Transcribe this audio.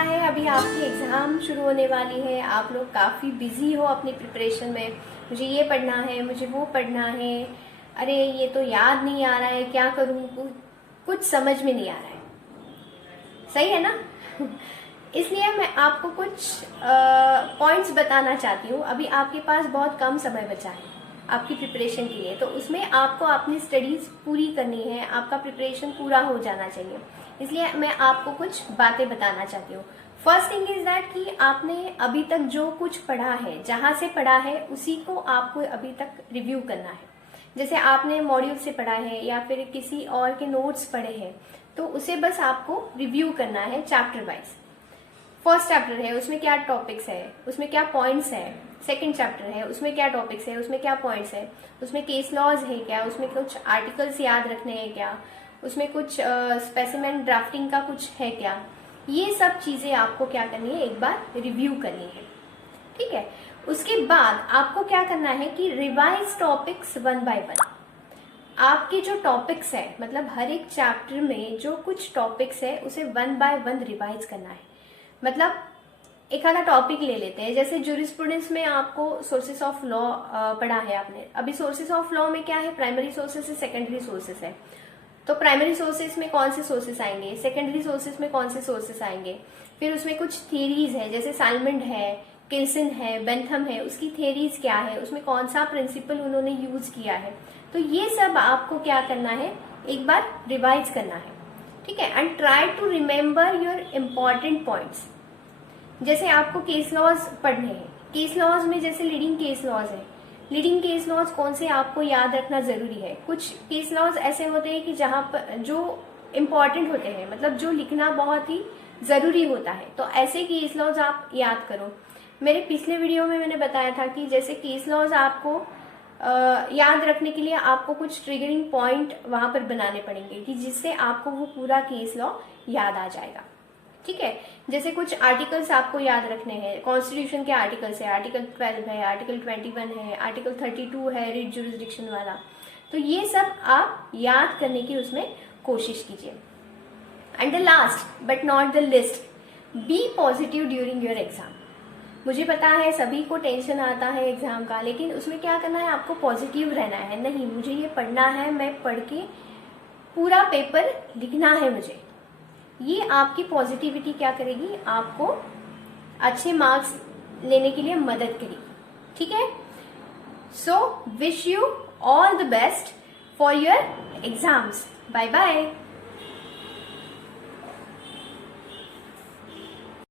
है अभी आपकी एग्ज़ाम शुरू होने वाली है, आप लोग काफ़ी बिजी हो अपनी प्रिपरेशन में। मुझे ये पढ़ना है, मुझे वो पढ़ना है, अरे ये तो याद नहीं आ रहा है, क्या करूँ, कुछ समझ में नहीं आ रहा है। सही है ना? इसलिए मैं आपको कुछ पॉइंट्स बताना चाहती हूँ। अभी आपके पास बहुत कम समय बचा है आपकी प्रिपरेशन के लिए, तो उसमें आपको अपनी स्टडीज पूरी करनी है, आपका प्रिपरेशन पूरा हो जाना चाहिए। इसलिए मैं आपको कुछ बातें बताना चाहती हूँ। फर्स्ट थिंग इज दैट कि आपने अभी तक जो कुछ पढ़ा है, जहां से पढ़ा है उसी को आपको अभी तक रिव्यू करना है। जैसे आपने मॉड्यूल से पढ़ा है या फिर किसी और के नोट्स पढ़े हैं, तो उसे बस आपको रिव्यू करना है चैप्टर वाइज। फर्स्ट चैप्टर है, उसमें क्या टॉपिक्स है, उसमें क्या पॉइंट्स है। सेकंड चैप्टर है, उसमें क्या टॉपिक्स है, उसमें क्या पॉइंट्स है, उसमें केस लॉज है क्या, उसमें कुछ आर्टिकल्स याद रखने हैं क्या, उसमें कुछ स्पेसिमेन ड्राफ्टिंग का कुछ है क्या। ये सब चीजें आपको क्या करनी है, एक बार रिव्यू करनी है। ठीक है। उसके बाद आपको क्या करना है कि revise topics one by one. आपके जो टॉपिक्स है, मतलब हर एक चैप्टर में जो कुछ टॉपिक्स है उसे वन बाय वन रिवाइज करना है। मतलब एक आधा टॉपिक ले लेते हैं, जैसे जूरिस्प्रूडेंस में आपको सोर्सेस ऑफ लॉ पढ़ा है आपने। अभी सोर्सेस ऑफ लॉ में क्या है, प्राइमरी सोर्सेस है, सेकेंडरी सोर्सेस है। तो प्राइमरी सोर्सेस में कौन से सोर्सेस आएंगे, सेकेंडरी सोर्सेस में कौन से सोर्सेस आएंगे। फिर उसमें कुछ थियरीज है, जैसे सालमंड है, किल्सन है, बेंथम है, उसकी थियरीज क्या है, उसमें कौन सा प्रिंसिपल उन्होंने यूज किया है। तो ये सब आपको क्या करना है, एक बार रिवाइज करना है। ठीक है। And try to remember your important points. जैसे आपको केस लॉज पढ़ने हैं, केस लॉज में जैसे लीडिंग केस लॉज है, लीडिंग केस लॉज कौन से आपको याद रखना जरूरी है। कुछ केस लॉज ऐसे होते हैं कि जहां पर जो इम्पोर्टेंट होते हैं, मतलब जो लिखना बहुत ही जरूरी होता है, तो ऐसे केस लॉज आप याद करो। मेरे पिछले वीडियो में मैंने बताया था कि जैसे केस लॉज आपको याद रखने के लिए आपको कुछ ट्रिगरिंग पॉइंट वहां पर बनाने पड़ेंगे कि जिससे आपको वो पूरा केस लॉ याद आ जाएगा। ठीक है। जैसे कुछ आर्टिकल्स आपको याद रखने हैं, कॉन्स्टिट्यूशन के आर्टिकल्स है, आर्टिकल 12 है, आर्टिकल 21 है, आर्टिकल 32 है रिट जुरिस्डिक्शन वाला। तो ये सब आप याद करने की उसमें कोशिश कीजिए। And the last but not the least, be positive during your exam. मुझे पता है सभी को टेंशन आता है एग्जाम का, लेकिन उसमें क्या करना है, आपको पॉजिटिव रहना है। नहीं, मुझे ये पढ़ना है, मैं पढ़ के पूरा पेपर लिखना है मुझे। ये आपकी पॉजिटिविटी क्या करेगी, आपको अच्छे मार्क्स लेने के लिए मदद करेगी। ठीक है। So wish you all the best for your exams. Bye bye.